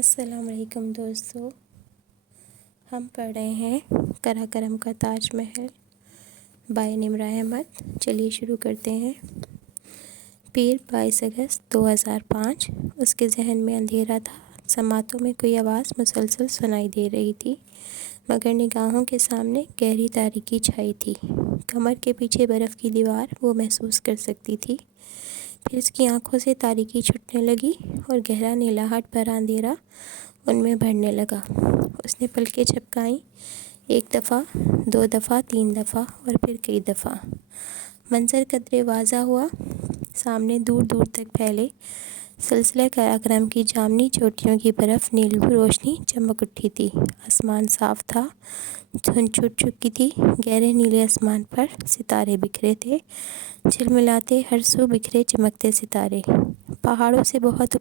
السلام علیکم دوستو، ہم پڑھ رہے ہیں قرہ کرم کا تاج محل بائے نمرہ احمد۔ چلیے شروع کرتے ہیں۔ پیر 22 اگست 2005۔ اس کے ذہن میں اندھیرا تھا، سماعتوں میں کوئی آواز مسلسل سنائی دے رہی تھی، مگر نگاہوں کے سامنے گہری تاریکی چھائی تھی۔ کمر کے پیچھے برف کی دیوار وہ محسوس کر سکتی تھی۔ پھر اس کی آنکھوں سے تاریکی چھٹنے لگی اور گہرا نیلاہٹ بھرا اندھیرا ان میں بڑھنے لگا۔ اس نے پلکیں جھپکائیں، 1 دفعہ، 2 دفعہ، 3 دفعہ اور پھر کئی دفعہ۔ منظر قدرے واضح ہوا۔ سامنے دور دور تک پھیلے سلسلہ قرہ کرم کی جامنی چوٹیوں کی برف نیلو روشنی چمک اٹھی تھی۔ آسمان صاف تھا، دھند چھٹ چکی تھی، گہرے نیلے آسمان پر ستارے بکھرے تھے، جھلملاتے ہر سو بکھرے چمکتے ستارے۔ پہاڑوں سے بہت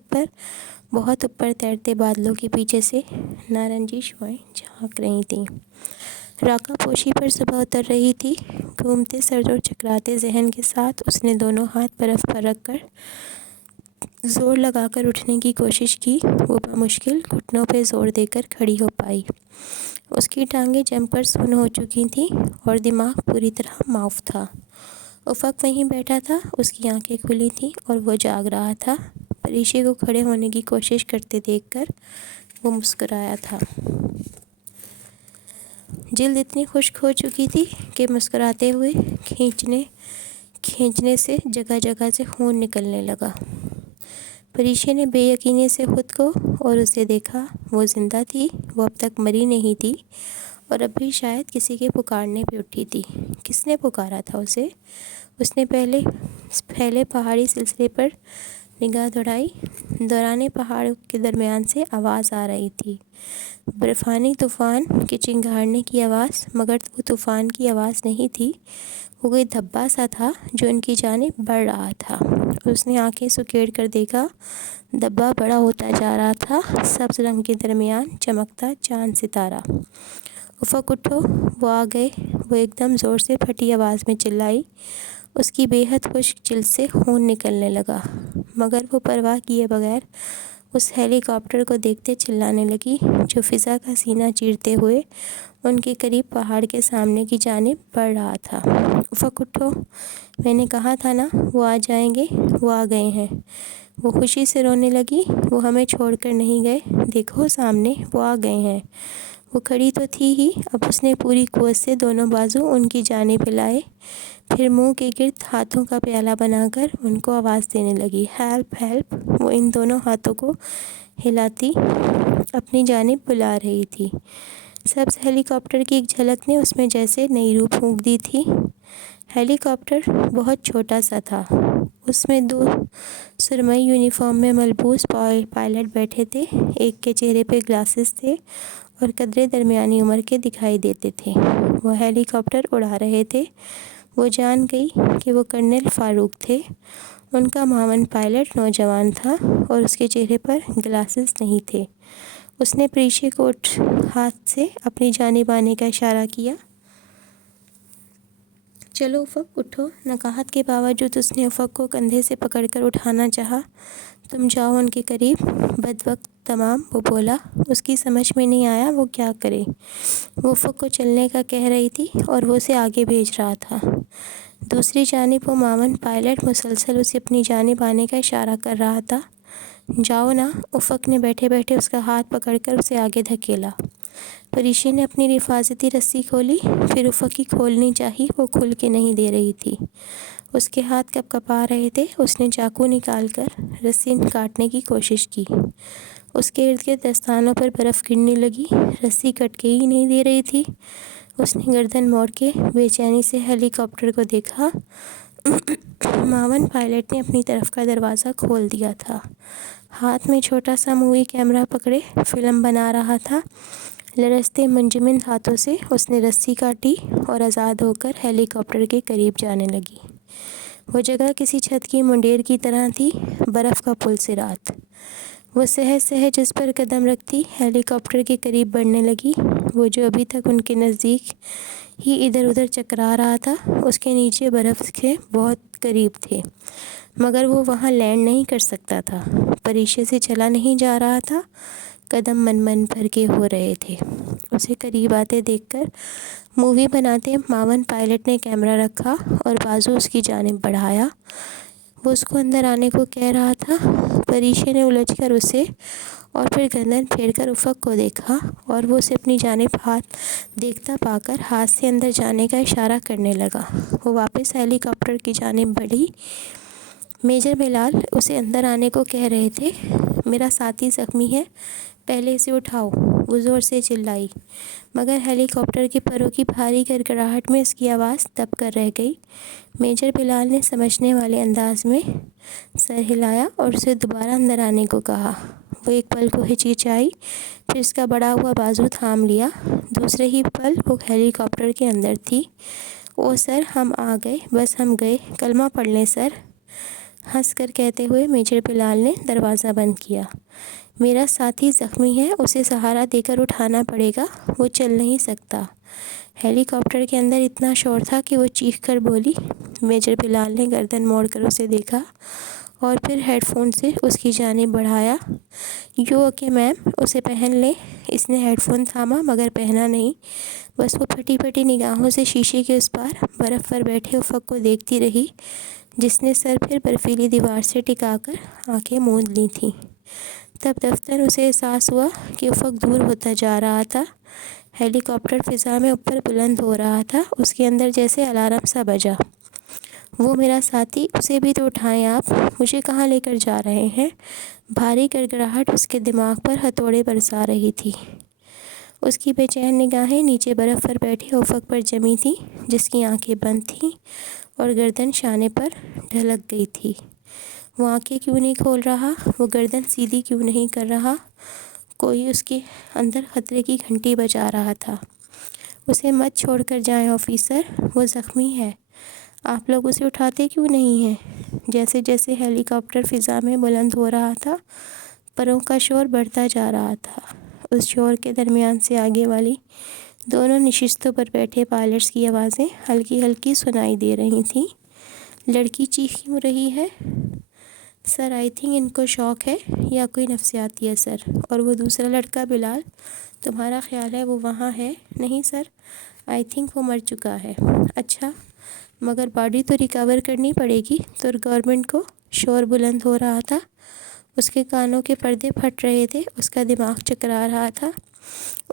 اوپر تیرتے بادلوں کے پیچھے سے نارنجی شعاعیں جھانک رہی تھیں۔ راکا پوشی پر صبح اتر رہی تھی۔ گھومتے سر اور چکراتے ذہن کے ساتھ اس نے دونوں ہاتھ برف پر رکھ کر زور لگا کر اٹھنے کی کوشش کی۔ وہ بمشکل گھٹنوں پہ زور دے کر کھڑی ہو پائی۔ اس کی ٹانگیں جم کر سن ہو چکی تھیں اور دماغ پوری طرح معاف تھا۔ افق وہیں بیٹھا تھا، اس کی آنکھیں کھلی تھیں اور وہ جاگ رہا تھا۔ پریشے کو کھڑے ہونے کی کوشش کرتے دیکھ کر وہ مسکرایا تھا۔ جلد اتنی خشک ہو چکی تھی کہ مسکراتے ہوئے کھینچنے سے جگہ جگہ سے خون نکلنے لگا۔ پریشے نے بے یقینی سے خود کو اور اسے دیکھا۔ وہ زندہ تھی، وہ اب تک مری نہیں تھی اور اب بھی شاید کسی کے پکارنے پہ اٹھی تھی۔ کس نے پکارا تھا اسے؟ اس نے پھیلے پہاڑی سلسلے پر نگاہ دوڑائی۔ دوران پہاڑ کے درمیان سے آواز آ رہی تھی، برفانی طوفان کے چنگھاڑنے کی آواز، مگر وہ طوفان کی آواز نہیں تھی، وہ کوئی دھبا سا تھا جو ان کی جانب بڑھ رہا تھا۔ اس نے آنکھیں سکیڑ کر دیکھا، دھبا بڑا ہوتا جا رہا تھا، سبز رنگ کے درمیان چمکتا چاند ستارہ۔ افق اٹھو، وہ آ گئے، وہ ایک دم زور سے پھٹی آواز میں چلائی۔ اس کی بے حد خشک جلد سے خون نکلنے لگا، مگر وہ پرواہ کیے بغیر اس ہیلی کاپٹر کو دیکھتے چلانے لگی جو فضا کا سینہ چیرتے ہوئے ان کے قریب پہاڑ کے سامنے کی جانب بڑھ رہا تھا۔ افق اٹھو، میں نے کہا تھا نا وہ آ جائیں گے، وہ آ گئے ہیں۔ وہ خوشی سے رونے لگی، وہ ہمیں چھوڑ کر نہیں گئے، دیکھو سامنے وہ آ گئے ہیں۔ وہ کھڑی تو تھی ہی، اب اس نے پوری قوت سے دونوں بازو ان کی جانب ہلائے، پھر منہ کے گرد ہاتھوں کا پیالہ بنا کر ان کو آواز دینے لگی، ہیلپ ہیلپ۔ وہ ان دونوں ہاتھوں کو ہلاتی اپنی جانب بلا رہی تھی۔ سبز ہیلی کاپٹر کی ایک جھلک نے اس میں جیسے نئی روح پھونک دی تھی۔ ہیلی کاپٹر بہت چھوٹا سا تھا، اس میں 2 سرمئی یونیفارم میں ملبوس پائلٹ بیٹھے تھے۔ ایک کے چہرے پہ گلاسز تھے اور قدرے درمیانی عمر کے دکھائی دیتے تھے۔ وہ ہیلی کاپٹر اڑا رہے تھے۔ وہ جان گئی کہ وہ کرنل فاروق تھے۔ ان کا معاون پائلٹ نوجوان تھا اور اس کے چہرے پر گلاسز نہیں تھے۔ اس نے پریشے کو ہاتھ سے اپنی جانب آنے کا اشارہ کیا۔ چلو افق اٹھو۔ نقاہت کے باوجود اس نے افق کو کندھے سے پکڑ کر اٹھانا چاہا۔ تم جاؤ ان کے قریب، بدبخت تمام، وہ بولا۔ اس کی سمجھ میں نہیں آیا وہ کیا کرے۔ وہ افق کو چلنے کا کہہ رہی تھی اور وہ اسے آگے بھیج رہا تھا۔ دوسری جانب وہ معاون پائلٹ مسلسل اسے اپنی جانب آنے کا اشارہ کر رہا تھا۔ جاؤ نا، افق نے بیٹھے بیٹھے اس کا ہاتھ پکڑ کر اسے آگے دھکیلا۔ پریشے نے اپنی حفاظتی رسی کھولی، پھر افق کی کھولنی چاہی، وہ کھل کے نہیں دے رہی تھی۔ اس کے ہاتھ کپ کپا رہے تھے۔ اس نے چاقو نکال کر رسی کاٹنے کی کوشش کی۔ اس کے ارد گرد دستانوں پر برف گرنے لگی، رسی کٹ کے ہی نہیں دے رہی تھی۔ اس نے گردن موڑ کے بے چینی سے ہیلی کاپٹر کو دیکھا۔ معاون پائلٹ نے اپنی طرف کا دروازہ کھول دیا تھا۔ ہاتھ میں چھوٹا سا مووی کیمرہ پکڑے فلم بنا رہا تھا۔ لرزتے منجمد ہاتھوں سے اس نے رسی کاٹی اور آزاد ہو کر ہیلی کاپٹر کے قریب جانے لگی۔ وہ جگہ کسی چھت کی منڈیر کی طرح تھی، برف کا پل صراط۔ وہ سہج سہج اس پر قدم رکھتی ہیلی کاپٹر کے قریب بڑھنے لگی۔ وہ جو ابھی تک ان کے نزدیک ہی ادھر ادھر چکرا رہا تھا، اس کے نیچے برف کے بہت قریب تھے، مگر وہ وہاں لینڈ نہیں کر سکتا تھا۔ پریشے سے چلا نہیں جا رہا تھا۔ قدم من من بھر کے ہو رہے تھے۔ اسے قریب آتے دیکھ کر مووی بناتے معاون پائلٹ نے کیمرہ رکھا اور بازو اس کی جانب بڑھایا۔ وہ اس کو اندر آنے کو کہہ رہا تھا۔ پریشے نے الجھ کر اسے اور پھر گردن پھیر کر افق کو دیکھا اور وہ اسے اپنی جانب ہاتھ دیکھتا پا کر ہاتھ سے اندر جانے کا اشارہ کرنے لگا۔ وہ واپس ہیلی کاپٹر کی جانب بڑھی۔ میجر بلال اسے اندر آنے کو کہہ رہے تھے۔ میرا ساتھی زخمی ہے، پہلے اسے اٹھاؤ، وہ زور سے چلائی، مگر ہیلی کاپٹر کے پروں کی بھاری گڑگڑاہٹ میں اس کی آواز دب کر رہ گئی۔ میجر بلال نے سمجھنے والے انداز میں سر ہلایا اور اسے دوبارہ اندر آنے کو کہا۔ وہ ایک پل کو ہچکچائی، پھر اس کا بڑا ہوا بازو تھام لیا۔ دوسرے ہی پل وہ ہیلی کاپٹر کے اندر تھی۔ او سر، ہم آ گئے، بس ہم گئے، کلمہ پڑھ لیں سر، ہنس کر کہتے ہوئے میجر بلال نے دروازہ بند کیا۔ میرا ساتھی زخمی ہے، اسے سہارا دے کر اٹھانا پڑے گا، وہ چل نہیں سکتا۔ ہیلی کاپٹر کے اندر اتنا شور تھا کہ وہ چیخ کر بولی۔ میجر بلال نے گردن موڑ کر اسے دیکھا اور پھر ہیڈ فون سے اس کی جانب بڑھایا۔ یو اوکے میم، اسے پہن لیں۔ اس نے ہیڈ فون تھاما مگر پہنا نہیں، بس وہ پھٹی پھٹی نگاہوں سے شیشے کے اس پار برف پر بیٹھے افق کو دیکھتی رہی، جس نے سر پھر برفیلی دیوار سے ٹکا کر آنکھیں موند لی تھیں۔ تب دفتر اسے احساس ہوا کہ افق دور ہوتا جا رہا تھا۔ ہیلی کاپٹر فضا میں اوپر بلند ہو رہا تھا۔ اس کے اندر جیسے الارم سا بجا۔ وہ میرا ساتھی، اسے بھی تو اٹھائیں آپ، مجھے کہاں لے کر جا رہے ہیں؟ بھاری گڑگڑاہٹ اس کے دماغ پر ہتھوڑے برسا رہی تھی۔ اس کی بے چین نگاہیں نیچے برف پر بیٹھے افق پر جمی تھیں، جس کی آنکھیں بند تھیں اور گردن شانے پر ڈھلک گئی تھی۔ وہ آنکھیں کیوں نہیں کھول رہا؟ وہ گردن سیدھی کیوں نہیں کر رہا؟ کوئی اس کے اندر خطرے کی گھنٹی بجا رہا تھا۔ اسے مت چھوڑ کر جائیں آفیسر، وہ زخمی ہے، آپ لوگ اسے اٹھاتے کیوں نہیں ہیں؟ جیسے جیسے ہیلی کاپٹر فضا میں بلند ہو رہا تھا، پروں کا شور بڑھتا جا رہا تھا۔ اس شور کے درمیان سے آگے والی دونوں نشستوں پر بیٹھے پائلٹس کی آوازیں ہلکی ہلکی سنائی دے رہی تھیں۔ لڑکی چیخ کیوں رہی ہے؟ سر، آئی تھنک ان کو شوق ہے یا کوئی نفسیاتی اثر۔ اور وہ دوسرا لڑکا بلال، تمہارا خیال ہے وہ وہاں ہے؟ نہیں سر، آئی تھنک وہ مر چکا ہے۔ اچھا، مگر باڈی تو ریکور کرنی پڑے گی۔ تو گورنمنٹ کو شور بلند ہو رہا تھا، اس کے کانوں کے پردے پھٹ رہے تھے، اس کا دماغ چکرا رہا تھا۔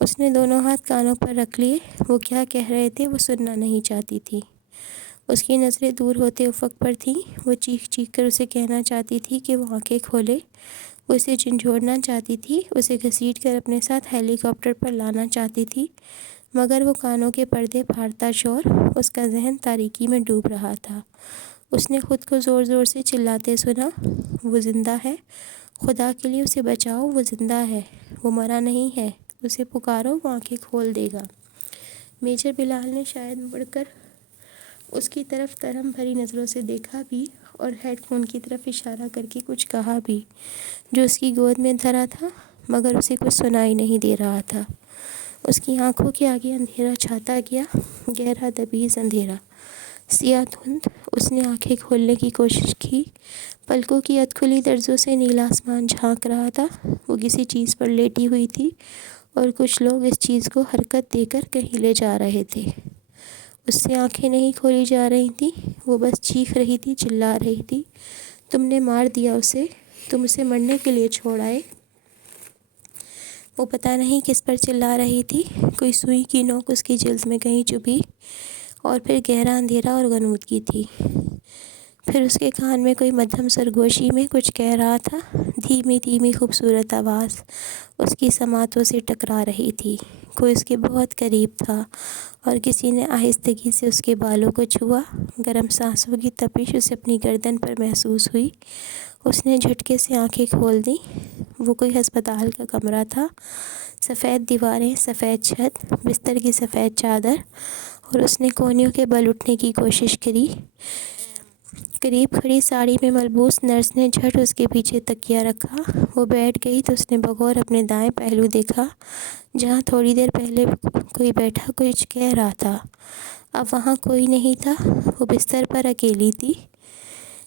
اس نے دونوں ہاتھ کانوں پر رکھ لیے۔ وہ کیا کہہ رہے تھے وہ سننا نہیں چاہتی تھی۔ اس کی نظریں دور ہوتے افق پر تھیں۔ وہ چیخ چیخ کر اسے کہنا چاہتی تھی کہ وہ آنکھیں کھولے۔ وہ اسے جھنجھوڑنا چاہتی تھی، اسے گھسیٹ کر اپنے ساتھ ہیلی کاپٹر پر لانا چاہتی تھی، مگر وہ کانوں کے پردے پھاڑتا شور اس کا ذہن تاریکی میں ڈوب رہا تھا۔ اس نے خود کو زور زور سے چلاتے سنا، وہ زندہ ہے، خدا کے لیے اسے بچاؤ، وہ زندہ ہے، وہ مرا نہیں ہے، اسے پکارو، وہ آنکھیں کھول دے گا۔ میجر بلال نے شاید مڑ کر اس کی طرف ترہم بھری نظروں سے دیکھا بھی اور ہیڈ فون کی طرف اشارہ کر کے کچھ کہا بھی، جو اس کی گود میں دھرا تھا، مگر اسے کچھ سنائی نہیں دے رہا تھا۔ اس کی آنکھوں کے آگے اندھیرا چھاتا گیا، گہرا دبیز اندھیرا، سیاہ دھند۔ اس نے آنکھیں کھولنے کی کوشش کی، پلکوں کی ادھ کھلی درزوں سے نیلا آسمان جھانک رہا تھا۔ وہ کسی چیز پر لیٹی ہوئی تھی اور کچھ لوگ اس چیز کو حرکت دے کر کہیں لے جا رہے تھے۔ اس سے آنکھیں نہیں کھولی جا رہی تھیں، وہ بس چیخ رہی تھی، چلا رہی تھی، تم نے مار دیا اسے، تم اسے مرنے کے لیے چھوڑ آئے۔ وہ پتہ نہیں کس پر چلا رہی تھی۔ کوئی سوئی کی نوک اس کی جلد میں کہیں چبھی اور پھر گہرا اندھیرا اور غنودگی تھی۔ پھر اس کے کان میں کوئی مدھم سرگوشی میں کچھ کہہ رہا تھا، دھیمی دھیمی خوبصورت آواز اس کی سماعتوں سے ٹکرا رہی تھی۔ کوئی اس کے بہت قریب تھا اور کسی نے آہستگی سے اس کے بالوں کو چھوا۔ گرم سانسوں کی تپش اسے اپنی گردن پر محسوس ہوئی۔ اس نے جھٹکے سے آنکھیں کھول دیں۔ وہ کوئی ہسپتال کا کمرہ تھا، سفید دیواریں، سفید چھت، بستر کی سفید چادر، اور اس نے کونیوں کے بل اٹھنے کی کوشش کری۔ قریب کھڑی ساڑی میں ملبوس نرس نے جھٹ اس کے پیچھے تکیہ رکھا۔ وہ بیٹھ گئی تو اس نے بغور اپنے دائیں پہلو دیکھا، جہاں تھوڑی دیر پہلے کوئی بیٹھا کچھ کہہ رہا تھا۔ اب وہاں کوئی نہیں تھا، وہ بستر پر اکیلی تھی۔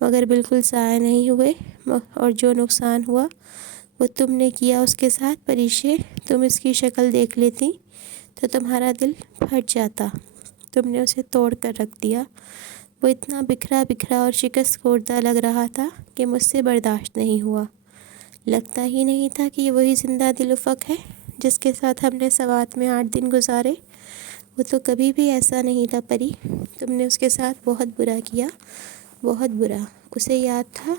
مگر بالکل ضائع نہیں ہوئے، اور جو نقصان ہوا وہ تم نے کیا اس کے ساتھ۔ پریشے، تم اس کی شکل دیکھ لیتی تو تمہارا دل پھٹ جاتا۔ تم نے اسے توڑ کر رکھ دیا۔ وہ اتنا بکھرا بکھرا اور شکست خوردہ لگ رہا تھا کہ مجھ سے برداشت نہیں ہوا۔ لگتا ہی نہیں تھا کہ یہ وہی زندہ دل افق ہے جس کے ساتھ ہم نے سوات میں 8 دن گزارے۔ وہ تو کبھی بھی ایسا نہیں تھا پری۔ تم نے اس کے ساتھ بہت برا کیا، بہت برا۔ اسے یاد تھا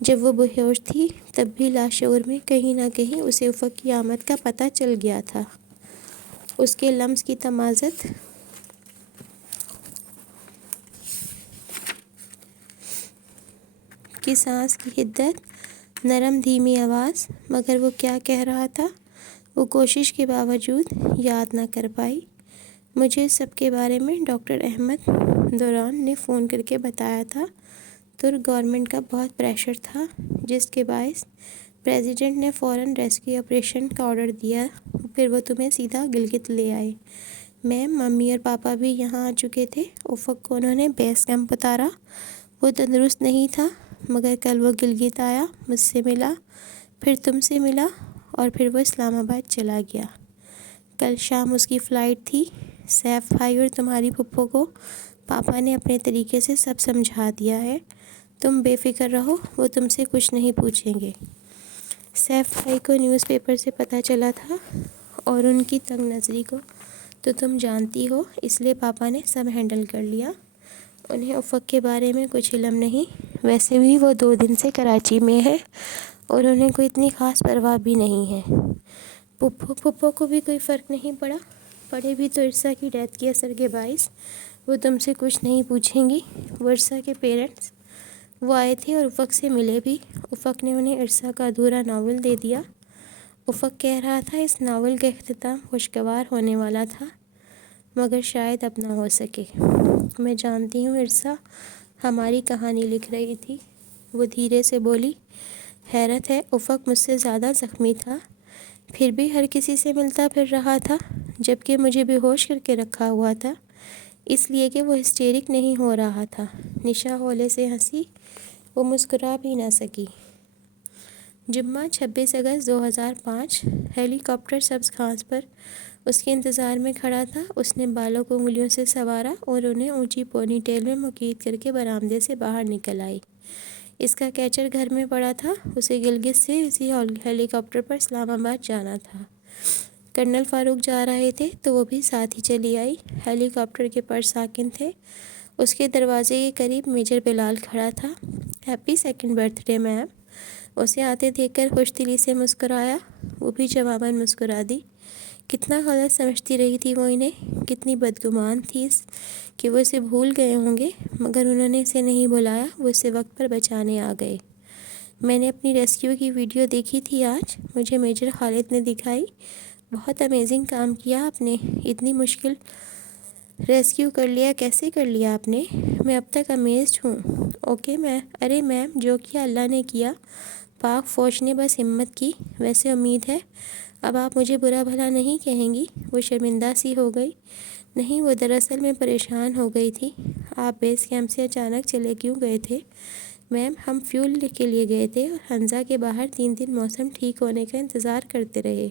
جب وہ بے ہوش تھی تب بھی لاشعور میں کہیں نہ کہیں اسے افق کی آمد کا پتہ چل گیا تھا۔ اس کے لمس کی تمازت، کی سانس کی حدت، نرم دھیمی آواز، مگر وہ کیا کہہ رہا تھا وہ کوشش کے باوجود یاد نہ کر پائی۔ مجھے اس سب کے بارے میں ڈاکٹر احمد دوران نے فون کر کے بتایا تھا۔ ترک گورنمنٹ کا بہت پریشر تھا جس کے باعث پریزیڈنٹ نے فوراً ریسکیو آپریشن کا آرڈر دیا، پھر وہ تمہیں سیدھا گلگت لے آئے۔ میم، ممی اور پاپا بھی یہاں آ چکے تھے۔ افق کو انہوں نے بیس کیمپ اتارا۔ وہ تندرست نہیں تھا، مگر کل وہ گلگت آیا، مجھ سے ملا، پھر تم سے ملا، اور پھر وہ اسلام آباد چلا گیا۔ کل شام اس کی فلائٹ تھی۔ سیف بھائی اور تمہاری پھپھو کو پاپا نے اپنے طریقے سے سب سمجھا دیا ہے۔ تم بے فکر رہو، وہ تم سے کچھ نہیں پوچھیں گے۔ سیف بھائی کو نیوز پیپر سے پتہ چلا تھا، اور ان کی تنگ نظری کو تو تم جانتی ہو، اس لیے پاپا نے سب ہینڈل کر لیا۔ انہیں افق کے بارے میں کچھ علم نہیں۔ ویسے بھی وہ 2 دن سے کراچی میں ہے اور انہیں کوئی اتنی خاص پرواہ بھی نہیں ہے۔ پھپھو کو بھی کوئی فرق نہیں پڑا، پڑے بھی تو عرصہ کی ڈیتھ کے اثر کے باعث وہ تم سے کچھ نہیں پوچھیں گی۔ وہ عرصہ کے پیرنٹس، وہ آئے تھے اور افق سے ملے بھی۔ افق نے انہیں عرصہ کا ادھورا ناول دے دیا۔ افق کہہ رہا تھا اس ناول کا اختتام خوشگوار ہونے والا تھا، مگر شاید اب نہ ہو سکے۔ میں جانتی ہوں عرصہ ہماری کہانی لکھ رہی تھی، وہ دھیرے سے بولی۔ حیرت ہے، افق مجھ سے زیادہ زخمی تھا، پھر بھی ہر کسی سے ملتا پھر رہا تھا، جبکہ مجھے بے ہوش کر کے رکھا ہوا تھا، اس لیے کہ وہ ہسٹیرک نہیں ہو رہا تھا۔ نشا ہولے سے ہنسی، وہ مسکرا بھی نہ سکی۔ جمعہ 26 اگست 2005۔ ہیلی کاپٹر سبز گھاس پر اس کے انتظار میں کھڑا تھا۔ اس نے بالوں کو انگلیوں سے سنوارا اور انہیں اونچی پونی ٹیل میں مقید کر کے برآمدے سے باہر نکل آئی۔ اس کا کیچر گھر میں پڑا تھا۔ اسے گلگت سے اسی ہیلی کاپٹر پر اسلام آباد جانا تھا۔ کرنل فاروق جا رہے تھے تو وہ بھی ساتھ ہی چلی آئی۔ ہیلی کاپٹر کے پر ساکن تھے۔ اس کے دروازے کے قریب میجر بلال کھڑا تھا۔ ہیپی 2nd برتھ ڈے میم۔ اسے آتے دیکھ کر خوش دلی سے مسکرایا۔ وہ بھی جواباً مسکرا دی۔ کتنا غلط سمجھتی رہی تھی وہ انہیں، کتنی بدگمان تھی کہ وہ اسے بھول گئے ہوں گے، مگر انہوں نے اسے نہیں بلایا، وہ اسے وقت پر بچانے آ گئے۔ میں نے اپنی ریسکیو کی ویڈیو دیکھی تھی آج، مجھے میجر خالد نے دکھائی۔ بہت امیزنگ کام کیا آپ نے، اتنی مشکل ریسکیو کر لیا، کیسے کر لیا آپ نے؟ میں اب تک امیزڈ ہوں۔ اوکے ارے میم، جو کیا اللہ نے کیا، پاک فوج نے بس ہمت کی۔ ویسے امید ہے اب آپ مجھے برا بھلا نہیں کہیں گی؟ وہ شرمندہ سی ہو گئی۔ نہیں، وہ دراصل میں پریشان ہو گئی تھی۔ آپ بیس کیمپ سے اچانک چلے کیوں گئے تھے؟ میم، ہم فیول کے لیے گئے تھے اور حنزہ کے باہر 3 دن موسم ٹھیک ہونے کا انتظار کرتے رہے۔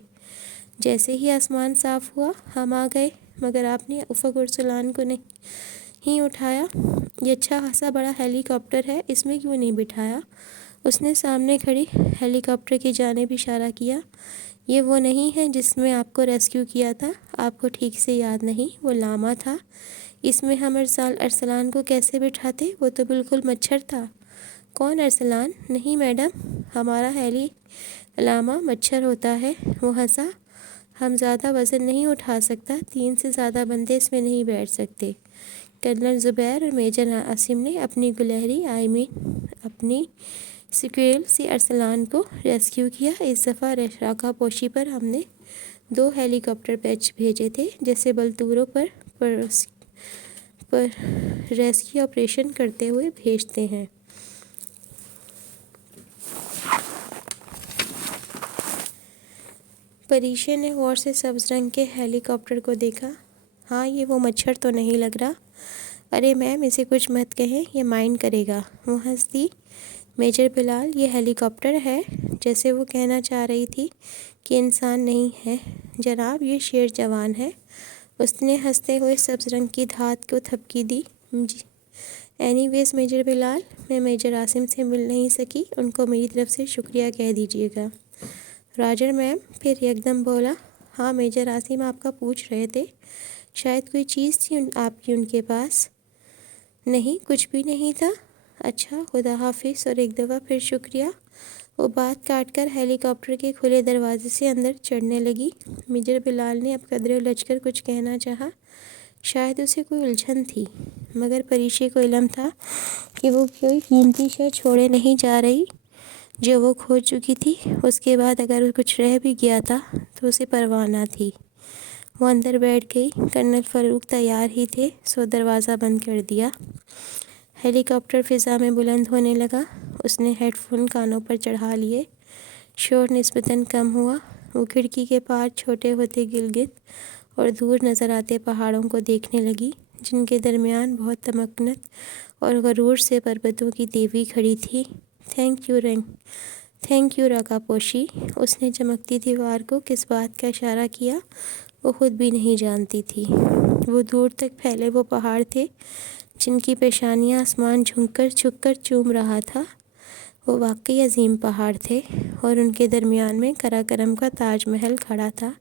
جیسے ہی آسمان صاف ہوا ہم آ گئے، مگر آپ نے افق ارسلان کو نہیں اٹھایا۔ یہ اچھا خاصا بڑا ہیلی کاپٹر ہے، اس میں کیوں نہیں بٹھایا؟ اس نے سامنے کھڑی ہیلی کاپٹر کی جانب اشارہ کیا۔ یہ وہ نہیں ہے جس میں آپ کو ریسکیو کیا تھا، آپ کو ٹھیک سے یاد نہیں، وہ لاما تھا۔ اس میں ہم ارسلان کو کیسے بٹھاتے؟ وہ تو بالکل مچھر تھا۔ کون ارسلان؟ نہیں میڈم، ہمارا ہیلی لاما مچھر ہوتا ہے۔ وہ ہنسا۔ ہم زیادہ وزن نہیں اٹھا سکتا، 3 سے زیادہ بندے اس میں نہیں بیٹھ سکتے۔ کرنل زبیر اور میجر عاصم نے اپنی گلہری اپنی سکویرل سے ارسلان کو ریسکیو کیا۔ اس دفعہ راکھا پوشی پر ہم نے 2 ہیلی کاپٹر بھیجے تھے، جیسے بلتوروں پر ریسکیو آپریشن کرتے ہوئے بھیجتے ہیں۔ پریشے نے غور سے سبز رنگ کے ہیلی کاپٹر کو دیکھا۔ ہاں، یہ وہ مچھر تو نہیں لگ رہا۔ ارے میم اسے کچھ مت کہیں، یہ مائنڈ کرے گا۔ وہ ہنس دی۔ میجر بلال یہ ہیلی کاپٹر ہے، جیسے وہ کہنا چاہ رہی تھی کہ انسان نہیں ہے۔ جناب یہ شیر جوان ہے۔ اس نے ہنستے ہوئے سبز رنگ کی دھات کو تھپکی دی۔ اینی ویز میجر بلال، میں میجر عاصم سے مل نہیں سکی، ان کو میری طرف سے شکریہ کہہ دیجیے گا۔ راجر میم پھر یکدم بولا، ہاں میجر عاصم آپ کا پوچھ رہے تھے، شاید کوئی چیز تھی آپ کی ان کے پاس؟ نہیں کچھ بھی نہیں تھا۔ اچھا خدا حافظ اور ایک دفعہ پھر شکریہ۔ وہ بات کاٹ کر ہیلی کاپٹر کے کھلے دروازے سے اندر چڑھنے لگی۔ میجر بلال نے اب قدرے الجھ کر کچھ کہنا چاہا، شاید اسے کوئی الجھن تھی، مگر پریشے کو علم تھا کہ وہ کوئی قیمتی شے چھوڑے نہیں جا رہی جو وہ کھو چکی تھی۔ اس کے بعد اگر کچھ رہ بھی گیا تھا تو اسے پرواہ نہ تھی۔ وہ اندر بیٹھ گئی۔ کرنل فاروق تیار ہی تھے، سو دروازہ بند کر دیا۔ ہیلی کاپٹر فضا میں بلند ہونے لگا۔ اس نے ہیڈ فون کانوں پر چڑھا لیے۔ شور نسبتاً کم ہوا۔ وہ کھڑکی کے پار چھوٹے ہوتے گلگت اور دور نظر آتے پہاڑوں کو دیکھنے لگی، جن کے درمیان بہت تمکنت اور غرور سے پربتوں کی دیوی کھڑی تھی۔ تھینک یو راکا پوشی۔ اس نے چمکتی دیوار کو کس بات کا اشارہ کیا وہ خود بھی نہیں جانتی تھی۔ وہ دور تک پھیلے وہ پہاڑ تھے جن کی پیشانیاں آسمان جھک کر چوم رہا تھا۔ وہ واقعی عظیم پہاڑ تھے، اور ان کے درمیان میں قراقرم کا تاج محل کھڑا تھا،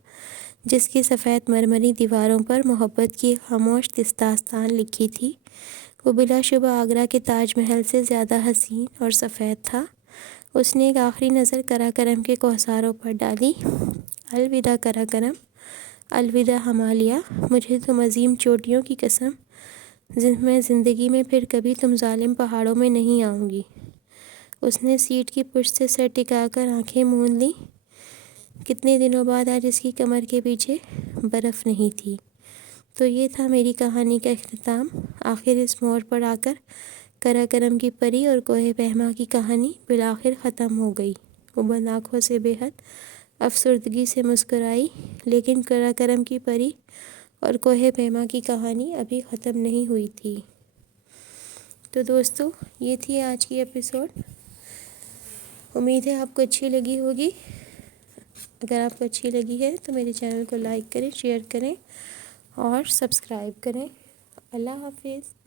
جس کی سفید مرمری دیواروں پر محبت کی خاموش داستان لکھی تھی۔ وہ بلا شبہ آگرہ کے تاج محل سے زیادہ حسین اور سفید تھا۔ اس نے ایک آخری نظر قراقرم کے کوہساروں پر ڈالی۔ الوداع قراقرم، الوداع ہمالیہ، مجھے تم عظیم چوٹیوں کی قسم، میں زندگی میں پھر کبھی تم ظالم پہاڑوں میں نہیں آؤں گی۔ اس نے سیٹ کی پشت سے سر ٹکا کر آنکھیں موند لیں۔ کتنے دنوں بعد آج اس کی کمر کے پیچھے برف نہیں تھی۔ تو یہ تھا میری کہانی کا اختتام۔ آخر اس موڑ پر آ کر قراقرم کی پری اور کوہ پیما کی کہانی بالآخر ختم ہو گئی۔ وہ بند آنکھوں سے بے حد افسردگی سے مسکرائی، لیکن قراقرم کی پری اور کوہ پیما کی کہانی ابھی ختم نہیں ہوئی تھی۔ تو دوستو یہ تھی آج کی ایپیسوڈ۔ امید ہے آپ کو اچھی لگی ہوگی۔ اگر آپ کو اچھی لگی ہے تو میرے چینل کو لائک کریں، شیئر کریں اور سبسکرائب کریں۔ اللہ حافظ۔